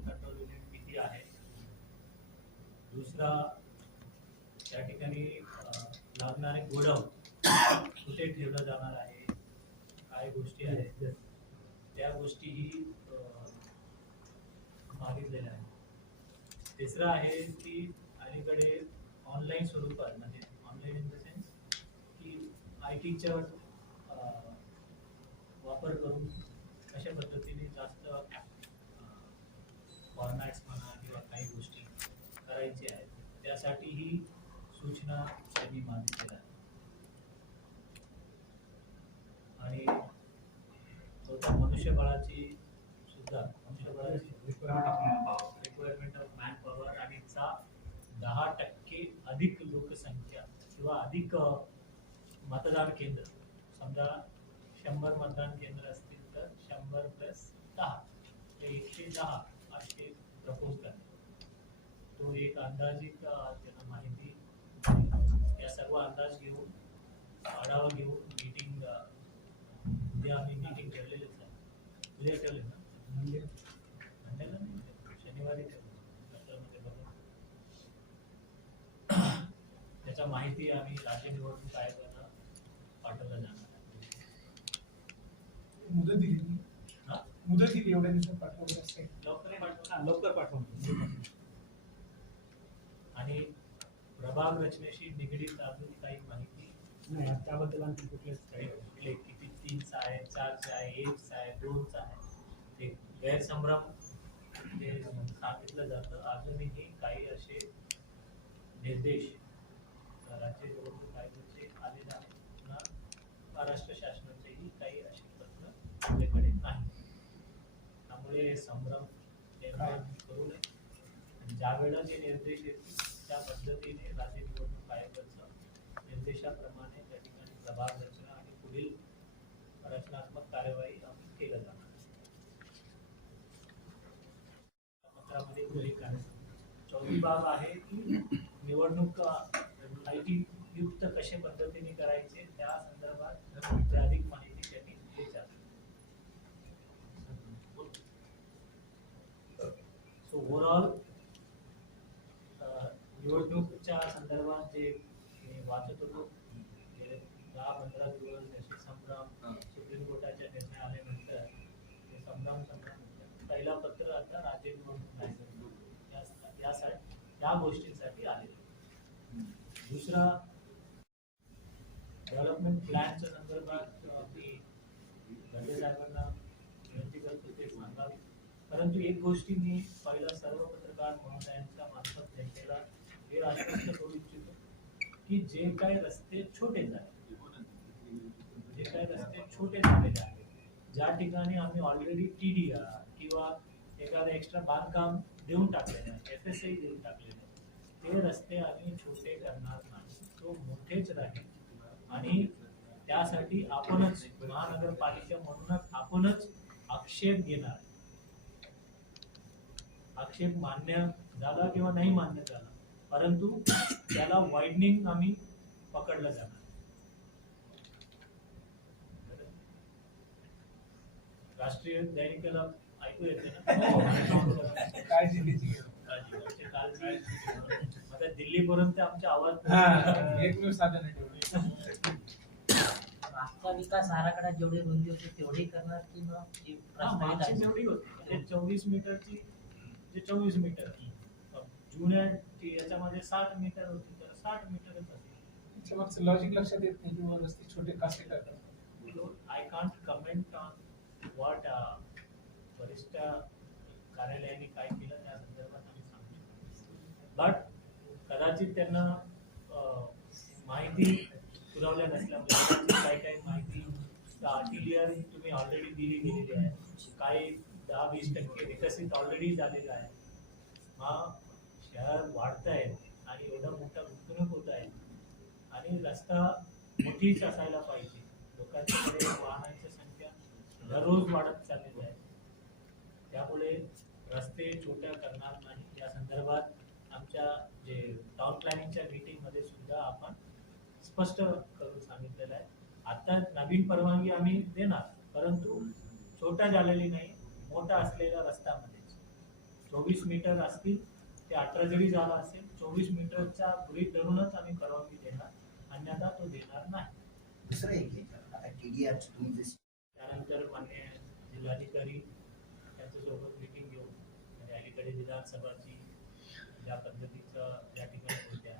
Control unit किती आहे, दुसरा त्या ठिकाणी लागणारे गोडाऊन कुठे ठेवलं जाणार आहे, काय गोष्टी आहेत त्या गोष्टीही मागितलेल्या आहेत. तिसरं आहे की अलीकडे ऑनलाईन स्वरूपात म्हणजे ऑनलाईन इन द सेन्स की IT चा वापर करून अशा पद्धतीने जास्त फॉर्मॅट्स म्हणा किंवा काही गोष्टी करायच्या आहेत, त्यासाठीही सूचना त्यांनी मागितलेल्या आहेत. आणि मनुष्यबळाची सुद्धा रिक्वायरमेंट ऑफ मॅन पॉवर आणि 10% अधिक लोकसंख्या किंवा अधिक मतदान केंद्र, समजा 100 मतदान केंद्र असतील तर 100 + 10 ते 110 असे प्रपोज करणे. तो एक अंदाजित त्यांना माहिती, या सर्व अंदाज घेऊन आढावा घेऊन मीटिंग उद्या आम्ही मीटिंग ठेवलेलीच आहे. उद्या ठेवले ना, मंडेला नाही, शनिवारी त्याचा माहिती आम्ही राज्य निवडणूक आयोगाला पाठवलं जाणार आहे. मुदत दिली, मुदत दिली एवढ्या दिवसात पाठवलं असते, लवकर पाठवलं. आणि प्रभाग रचनेशी निगडीत अजून काही माहिती नाही त्याबद्दल आणखी कुठलेच किती 3चा आहे, 4चा आहे, 1चा आहे, 2चा आहे, ते गैरसंभ्रम जे सांगितलं जातं. अजूनही काही असे निर्देश राज्य निवडणूक आयोगाचे आलेले आहेत ना, महाराष्ट्र शासनाचेही काही असे पत्र आपल्याकडे नाही. त्यामुळे संभ्रम निर्माण करू नये. ज्या वेळेला जे निर्देश येतील त्या पद्धतीने राज्य निवडणूक आयोगाच्या निर्देशाप्रमाणे त्या ठिकाणी प्रभाग रचना आणि पुढील रचनात्मक कार्यवाही आम्ही केलं जाणार. पत्रामध्ये उल्लेख आहे. 4थी बाब आहे की निवडणूक IT युक्त कशा पद्धतीने करायचे त्या संदर्भात अधिक माहिती त्यांनी विचारली. सो ओव्हरऑल निवडणुकीच्या संदर्भात जे मी वाचत होतो, 10-15 दिवस जसे संभ्रम, सुप्रीम कोर्टाच्या निर्णय आल्यानंतर ते संभ्रम पहिला पत्र आता राज्य निवडणूक आयोग या गोष्टींसाठी आले. दुसरा डेव्हलपमेंट प्लॅनच्या संदर्भात मी गंडे साहेबांना विनंती करतो ते सांगावी. परंतु एक गोष्टी मी पहिला सर्व पत्रकार महोदयांच्या मार्फत जनतेला हे आश्वस्त करू इच्छितो की जे काही रस्ते छोटे झाले, झालेले आहेत, ज्या ठिकाणी आम्ही ऑलरेडी TDR किंवा एखादं एक्स्ट्रा बांधकाम देऊन टाकलेलं आहे, FSI देऊन टाकलेलं आहे, ते रस्ते आम्ही छोटे करणार नाही, तो मोठेच राहील. आणि त्यासाठी आपणच महानगरपालिका म्हणूनच आपणच आक्षेप घेणार. आक्षेप मान्य झाला किंवा नाही मान्य झाला, परंतु त्याला वाईडनिंग आम्ही पकडलं जाणार. राष्ट्रीय दैनिकाला ऐकू येते ना, काळजी घ्यायची. आता दिल्लीपर्यंत आमचा आवाज एकमेव साधन आहे. मागचा विकास आराखडा जेवढी रुंदी होती तेवढी करणार की जेवढी होती 24 मीटरची, जे 24 मीटर जुन्या याच्यामध्ये 60 मीटर होती, तर 60 मीटरच असेल. त्याच्यावरचं लॉजिक लक्षात येत नाही किंवा रस्ते छोटे कसे करतात. I can't comment on what वरिष्ठ कार्यालयाने काय केलं त्या संदर्भात आम्ही सांगतो. बट कदाचित त्यांना माहिती पुरवल्या नसल्यामुळे काही माहिती TDR तुम्ही ऑलरेडी दिली गेलेली आहे, काही 10-20% विकसित ऑलरेडी झालेलं आहे. शहर वाढत आहे आणि एवढा मोठा गुंतवणूक होत आहे आणि रस्ता मोठीच असायला पाहिजे. लोकांच्याकडे वाहनांची संख्या दररोज वाढत चाललेली आहे, त्यामुळे रस्ते छोट्या करणार नाही. या संदर्भात आमच्या जे टाउन प्लॅनिंगच्या मीटिंगमध्ये सुद्धा आपण स्पष्ट करून सांगितलेलं आहे. आता नवीन परवानगी आम्ही देणार, परंतु छोटा झालेली नाही, मोठा असलेल्या रस्त्यामध्येच. 24 मीटर असतील ते 18 जरी झाला असेल 24 मीटरचा गृहीत धरूनच आम्ही परवानगी देणार अन्यथा तो देणार नाही. दुसरं एक आहे, आता TDR तुम्ही जे त्यानंतर मान्य जिल्हाधिकारी त्यांच्यासोबत मीटिंग घेऊन म्हणजे अलीकडे विधानसभाची ज्या पद्धतीचं त्या ठिकाणी होत्या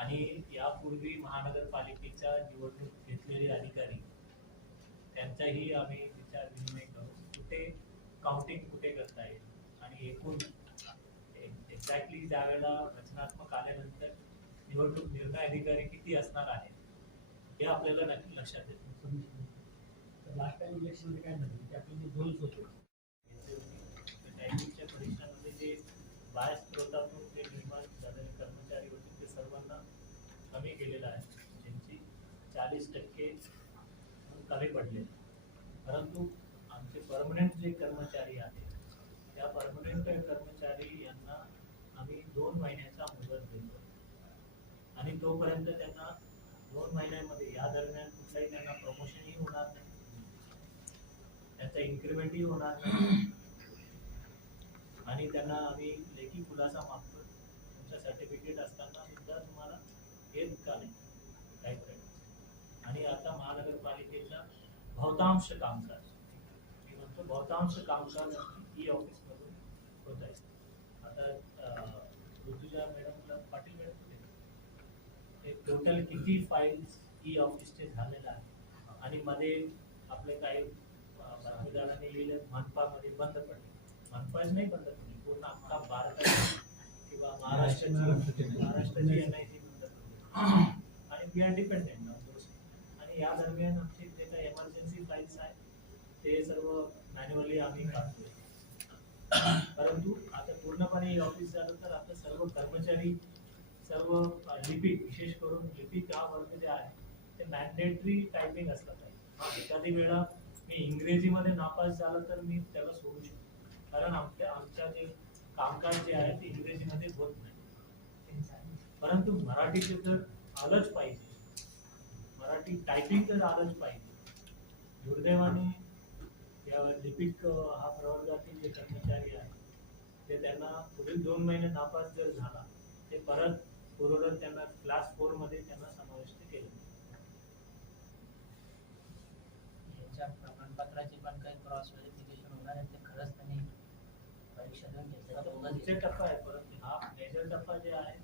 आणि यापूर्वी महानगरपालिकेच्या निवडणूक घेतलेले अधिकारी त्यांचाही आम्ही विचार विनिमय करू कुठे काउंटिंग कुठे करता येईल आणि एकूण एक्झॅक्टली ज्यावेळेला रचनात्मक आल्यानंतर निवडणूक निर्णय अधिकारी किती असणार आहे हे आपल्याला नक्की लक्षात येतं. लास्ट टाइम इलेक्शन मध्ये काय झालं की आपले जे गोल्स होते टायमिंगच्या परीक्षांमध्ये जे बाहेर स्त्रोतातून जे निर्माण झालेले कर्मचारी होते ते सर्वांना कमी केलेलं आहे ज्यांची 40% कमी पडले. परंतु आमचे परमनंट जे कर्मचारी आहेत त्या परमनंट कर्मचारी यांना आम्ही 2 महिन्याचा मुदत देतो आणि तोपर्यंत त्यांना 2 महिन्यामध्ये या दरम्यान कुठलाही त्यांना प्रमोशनही होणार नाही त्यांचा इन्क्रिमेंटही होणार नाही आणि त्यांना आम्ही लेखी खुलासा मागतो तुमचं सर्टिफिकेट असताना सुद्धा तुम्हाला येत का नाही काय करायचं. आणि आता महानगरपालिकेचा बहुतांश कामकाज मी म्हणतो बहुतांश कामकाज ई ऑफिसमधून होत आहे. आता ऋतुजा मॅडमला पाटील मॅडम ते टोटल किती फाईल्स ई ऑफिसचे झालेलं आहे आणि मध्ये आपले काही बातमीदारांनी लिहिलं मनपामध्ये बंद पडले. मनपाच नाही बंद पडली पूर्ण अख्खा भारताची किंवा महाराष्ट्राची NIC बंद पडली आणि वी आर डिपेंडेंट आणि या दरम्यान आमचे जे काही एमर्जन्सी फाईल्स आहेत ते सर्व मॅन्युअली आम्ही काढतोय. परंतु आता पूर्णपणे ऑफिस झालं तर आता सर्व कर्मचारी सर्व लिपिक विशेष करून लिपिक हा वर्ग जे आहे ते मॅन्डेटरी टायपिंग असलं पाहिजे. एखादी वेळा मी इंग्रजीमध्ये नापास झालं तर मी त्याला सोडू शकतो कारण आमच्या जे कामकाज जे आहे ते इंग्रजीमध्ये होत नाही. परंतु मराठीचे तर आलंच पाहिजे मराठी टायपिंग तर आलंच पाहिजे. दुर्दैवाने या लिपिक हा प्रवर्गातील जे कर्मचारी आहेत ते त्यांना पुढील 2 महिने नापास जर झाला ते परत पूर्वरत त्यांना क्लास 4 मध्ये त्यांना समाविष्ट केलं. यांच्या प्रमाणपत्राचे पण काही क्रॉस व्हेरिफिकेशन होणार आहे ते खरंच त्यांनी परीक्षा देऊन आता घेतलं पुढचे टप्पा आहे परत हा मेजर टप्पा जे आहे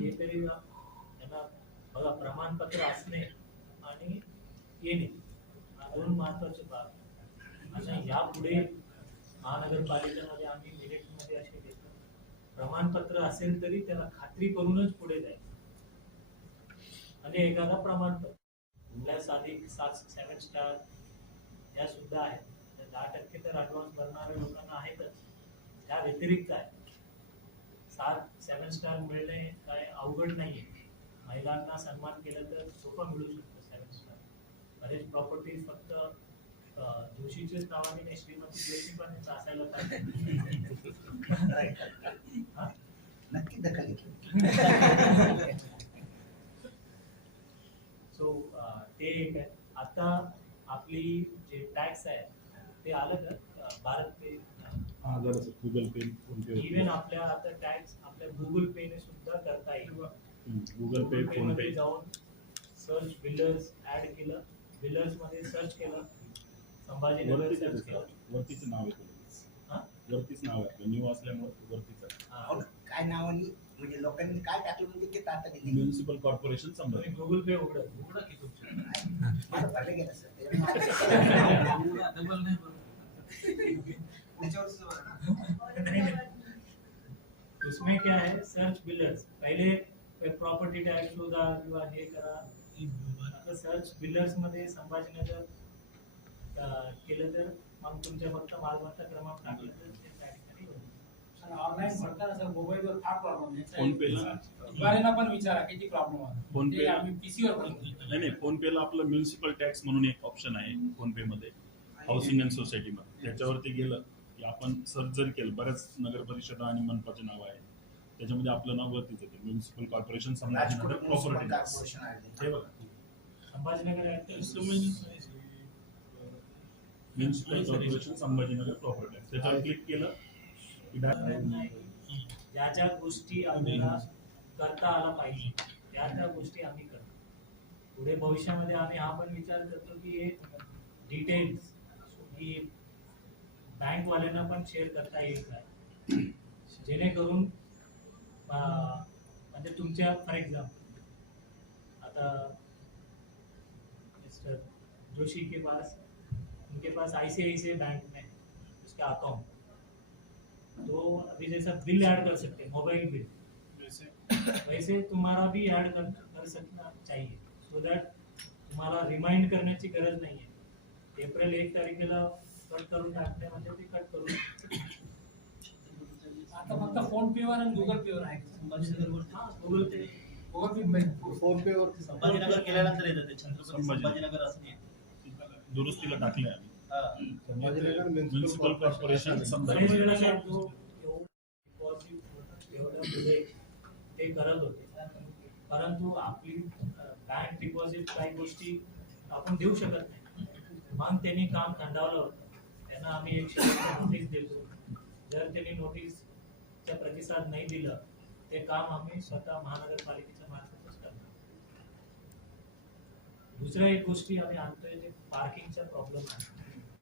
ते तरी त्यांना बघा प्रमाणपत्र असणे आणि येणे हा 2 महत्वाचे बाब. आता यापुढे महानगरपालिकेमध्ये आम्ही मिलिटरीमध्ये असे घेतो प्रमाणपत्र असेल तरी त्याला खात्री करूनच पुढे जायचं आणि एखादा प्रमाणपत्र प्लस अधिक 7 स्टार या सुद्धा आहेत. 10% तर ऍडव्हान्स भरणाऱ्या लोकांना आहेतच त्या व्यतिरिक्त आहे 7 स्टार मिळणे काय अवघड नाहीये. महिलांना सन्मान केलं तर सोपं मिळू शकतो 7 स्टार. बरेच प्रॉपर्टीज फक्त जोशीच्याच नावाने नाही श्रीमती जोशी पण असायला पाहिजे. नक्की दखल घेतली. सो ते एक आहे. आता आपली जे टॅक्स आहे ते आलं का भारत पे गुगल पे फोन पे इव्हन आपल्या आता टॅक्स आपल्या गुगल पे ने सुद्धा करता येईल. गुगल पे फोन मध्ये पे जाऊन सर्च बिल्डर्स ऍड केलं बिल्डर्स मध्ये सर्च केलं संभाजीनगर सर्च केलं वरतीच नाव आहे हा? वरतीच नाव आहे आपलं न्यू असल्यामुळे वरतीच आहे. हो ना, काय नावानी म्हणजे लोकांनी काय टाकलं म्हणजे ते आता दिली म्युनिसिपल कॉर्पोरेशन तुम्ही संभाजी. गुगल पे उघडा की तुमचं माझं भरलं गेलं सर नहीं, नहीं। उसमें क्या है सर्च बिल्डर्स पहिले प्रॉपर्टी टॅक्स शोधा किंवा हे करा. आता सर्च बिल्डर्स मध्ये संभाजीनगर केलं तर मग तुमच्या फक्त मालमत्ता क्रमांक टाकलं तर ते त्या ठिकाणी होईल. ऑनलाईन भरताना सर मोबाईलवर फार प्रॉब्लेम फोन पेला दुकानांना पण विचारा किती प्रॉब्लेम फोन आहे पे- ते आम्ही PC वर बनवतो. नाही फोन पेला आपलं म्युनिसिपल टॅक्स म्हणून एक ऑप्शन आहे फोन पे मध्ये हाऊसिंग अँड सोसायटी मध्ये. त्याच्यावरती गेलं की आपण सर्च जर केलं बऱ्याच नगर परिषदा आणि मनपाचे नाव आहे त्याच्यामध्ये आपलं नाव वरतीच येते municipal corporation Sambhajinagar Rajkot property municipal tax. Corporation आहे. हे बघा Sambhajinagar act municipal corporation Sambhajinagar property tax त्याच्यावर क्लिक केलं प्रयत्न आहे की ज्या ज्या गोष्टी आपल्याला करता आला पाहिजे त्या गोष्टी आम्ही करतो. पुढे भविष्यामध्ये आम्ही हा पण विचार करतो की हे डिटेल्स की बँकवाल्यांना पण शेअर करता येईल काय, जेणेकरून म्हणजे तुमच्या फॉर एक्झाम्पल आता मिस्टर जोशी के पास उनके पास ICICI बैंक में उसका अकाउंट, तो अभी जैसा बिल ऐड कर सकते हैं मोबाइल बिल, वैसे तुम्हारा भी ऐड कर सकना चाहिए सो दॅट तुम्हाला रिमाइंड करण्याची गरज नाही आहे. एप्रिल 1 तारखेला कट करून टाकते म्हणजे ते कट करून आता फक्त फोन पे वर आणि गुगल पे वर आहे. गुगल पे फोन पे वर संभाजीनगर केल्यानंतर येतं ते छत्रपती संभाजी. संभाजीनगर असं नाही. दुरुस्तीला टाकले आम्ही हा. संभाजीनगर म्युन्सिपल कॉर्पोरेशन बरेच संभाजी. वेळेला जो एवढ्या पुढे ते करत होते, परंतु आपली बँक डिपॉझिट काही गोष्टी आपण देऊ शकत नाही, मग त्यांनी काम थंडावलं होतं. त्यांना आम्ही एक नोटीस देतो, जर त्यांनी नोटीसचा प्रतिसाद नाही दिला ते काम आम्ही स्वतः महानगरपालिकेच्या मार्फतच करणार. दुसऱ्या एक गोष्टी आम्ही आणतोय ते पार्किंगचा प्रॉब्लेम आहे.